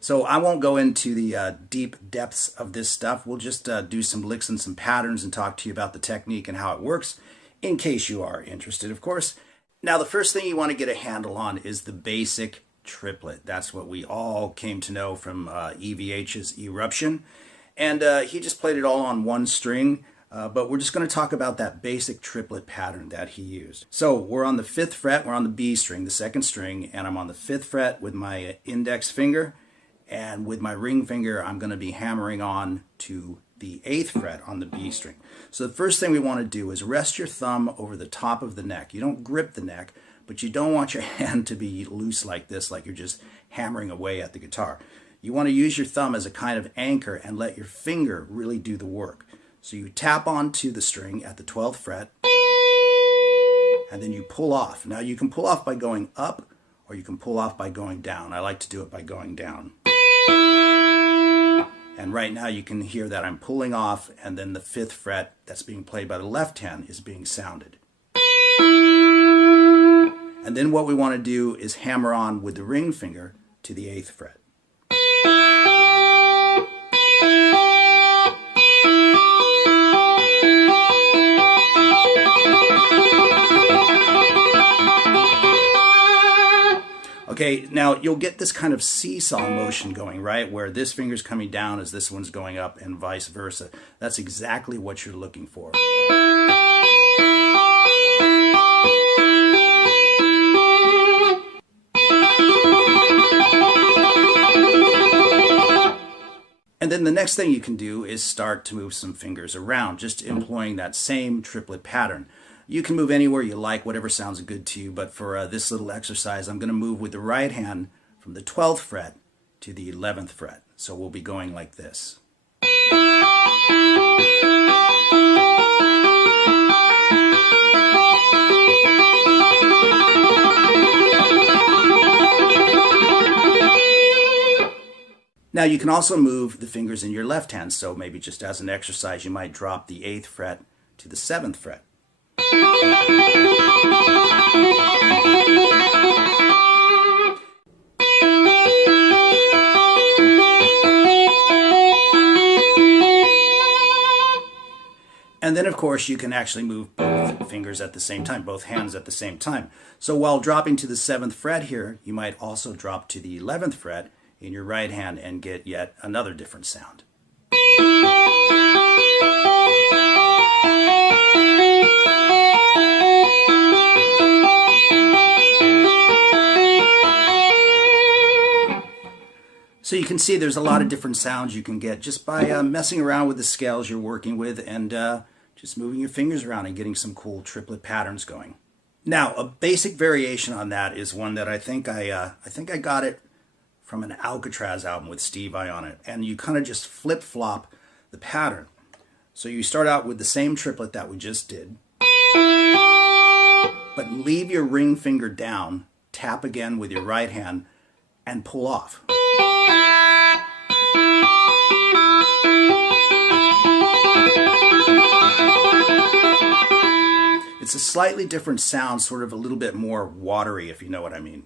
So I won't go into the deep depths of this stuff. We'll just do some licks and some patterns and talk to you about the technique and how it works, in case you are interested, of course. Now, the first thing you want to get a handle on is the basic triplet. That's what we all came to know from EVH's Eruption. And he just played it all on one string. But we're just going to talk about that basic triplet pattern that he used. So we're on the 5th fret, we're on the B string, the 2nd string, and I'm on the 5th fret with my index finger, and with my ring finger I'm going to be hammering on to the 8th fret on the B string. So the first thing we want to do is rest your thumb over the top of the neck. You don't grip the neck, but you don't want your hand to be loose like this, like you're just hammering away at the guitar. You want to use your thumb as a kind of anchor and let your finger really do the work. So you tap onto the string at the 12th fret, and then you pull off. Now you can pull off by going up, or you can pull off by going down. I like to do it by going down. And right now you can hear that I'm pulling off, and then the 5th fret that's being played by the left hand is being sounded. And then what we want to do is hammer on with the ring finger to the 8th fret. Okay, now you'll get this kind of seesaw motion going, right? Where this finger's coming down as this one's going up and vice versa. That's exactly what you're looking for. And then the next thing you can do is start to move some fingers around, just employing that same triplet pattern. You can move anywhere you like, whatever sounds good to you, but for this little exercise, I'm going to move with the right hand from the 12th fret to the 11th fret. So we'll be going like this. Now you can also move the fingers in your left hand, so maybe just as an exercise you might drop the 8th fret to the 7th fret. And then of course you can actually move both fingers at the same time, both hands at the same time. So while dropping to the 7th fret here, you might also drop to the 11th fret in your right hand and get yet another different sound. So you can see there's a lot of different sounds you can get just by messing around with the scales you're working with and just moving your fingers around and getting some cool triplet patterns going. Now, a basic variation on that is one that I think I got it from an Alcatraz album with Steve Vai on it, and you kind of just flip-flop the pattern. So you start out with the same triplet that we just did, but leave your ring finger down, tap again with your right hand, and pull off. It's a slightly different sound, sort of a little bit more watery, if you know what I mean.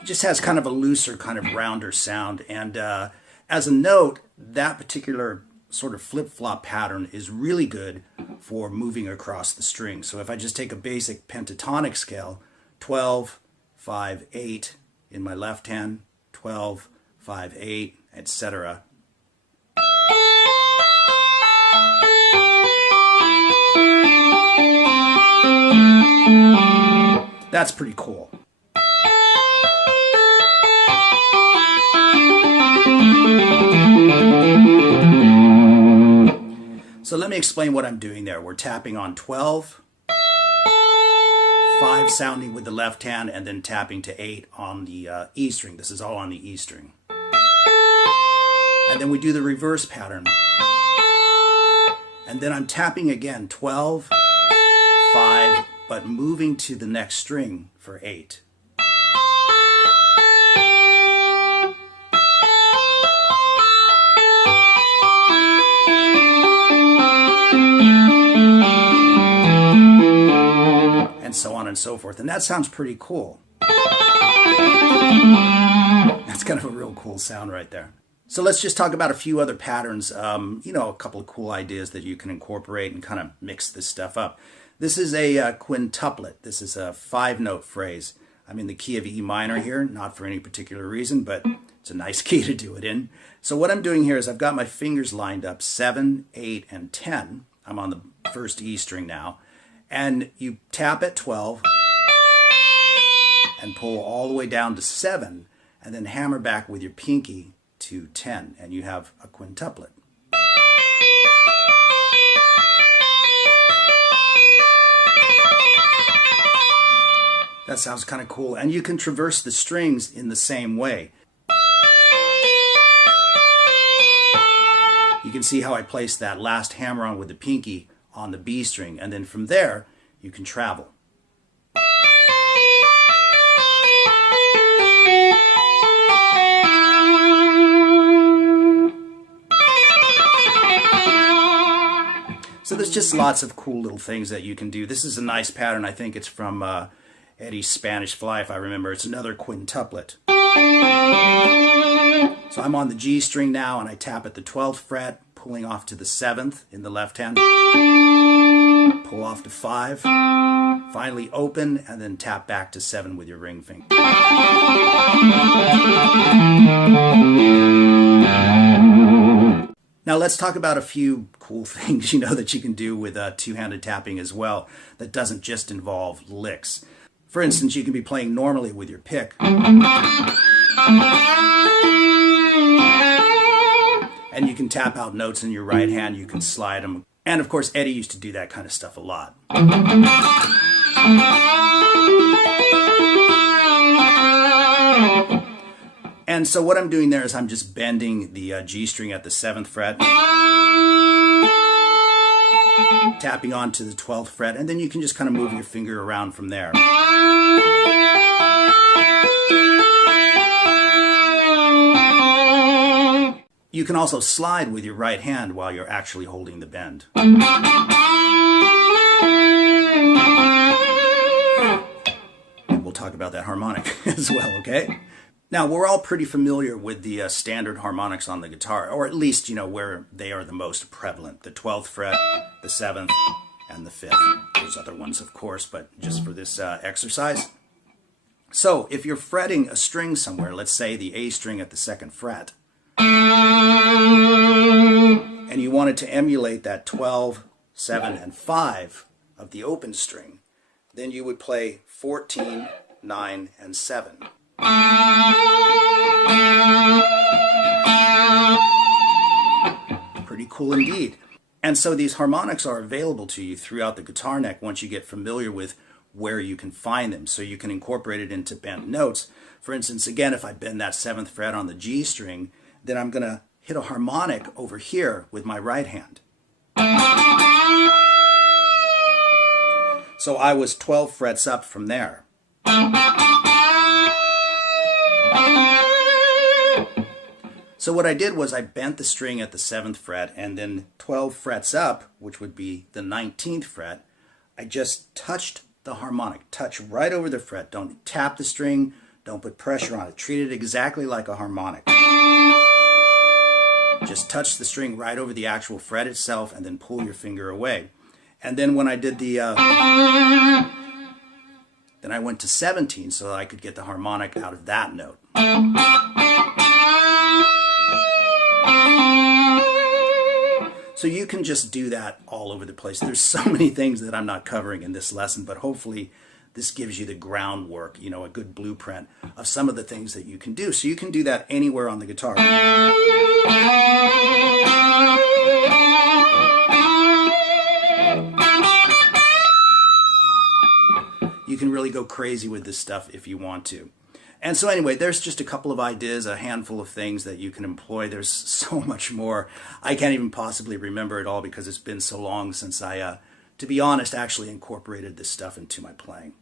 It just has kind of a looser, kind of rounder sound, and as a note, that particular sort of flip-flop pattern is really good for moving across the string. So if I just take a basic pentatonic scale, 12, 5, 8 in my left hand, 12, 5, 8, etc. That's pretty cool. So let me explain what I'm doing there. We're tapping on 12, 5 sounding with the left hand, and then tapping to 8 on the E string. This is all on the E string. And then we do the reverse pattern. And then I'm tapping again, 12, 5, but moving to the next string for 8. And and so on and so forth. And that sounds pretty cool. That's kind of a real cool sound right there. So let's just talk about a few other patterns, you know, a couple of cool ideas that you can incorporate and kind of mix this stuff up. This is a quintuplet. This is a 5-note phrase. I'm in the key of E minor here, not for any particular reason, but it's a nice key to do it in. So what I'm doing here is I've got my fingers lined up 7, 8, and 10. I'm on the first E string now. And you tap at 12 and pull all the way down to 7, and then hammer back with your pinky to 10, and you have a quintuplet. That sounds kind of cool, and you can traverse the strings in the same way. You can see how I placed that last hammer on with the pinky on the B string, and then from there you can travel. So there's just lots of cool little things that you can do. This is a nice pattern. I think it's from Eddie's Spanish Fly, if I remember. It's another quintuplet. So I'm on the G string now, and I tap at the 12th fret, pulling off to the 7th in the left hand. Pull off to 5. Finally open, and then tap back to 7 with your ring finger. Now let's talk about a few cool things, you know, that you can do with two-handed tapping as well that doesn't just involve licks. For instance, you can be playing normally with your pick. And you can tap out notes in your right hand, you can slide them. And of course, Eddie used to do that kind of stuff a lot. And so what I'm doing there is I'm just bending the G string at the 7th fret, tapping onto the 12th fret, and then you can just kind of move your finger around from there. You can also slide with your right hand while you're actually holding the bend. And we'll talk about that harmonic as well, okay? Now, we're all pretty familiar with the standard harmonics on the guitar, or at least, you know, where they are the most prevalent. The 12th fret, the 7th, and the 5th. There's other ones, of course, but just for this exercise. So, if you're fretting a string somewhere, let's say the A string at the 2nd fret, and you wanted to emulate that 12, 7, and 5 of the open string, then you would play 14, 9, and 7. Pretty cool indeed. And so these harmonics are available to you throughout the guitar neck once you get familiar with where you can find them. So you can incorporate it into bent notes. For instance, again, if I bend that 7th fret on the G string, then I'm going to hit a harmonic over here with my right hand. So I was 12 frets up from there. So what I did was I bent the string at the 7th fret, and then 12 frets up, which would be the 19th fret, I just touched the harmonic. Touch right over the fret. Don't tap the string. Don't put pressure on it. Treat it exactly like a harmonic. Just touch the string right over the actual fret itself, and then pull your finger away. And then when I did the... then I went to 17 so that I could get the harmonic out of that note. So you can just do that all over the place. There's so many things that I'm not covering in this lesson, but hopefully this gives you the groundwork, you know, a good blueprint of some of the things that you can do. So you can do that anywhere on the guitar. You can really go crazy with this stuff if you want to. And so anyway, there's just a couple of ideas, a handful of things that you can employ. There's so much more. I can't even possibly remember it all because it's been so long since I, to be honest, actually incorporated this stuff into my playing.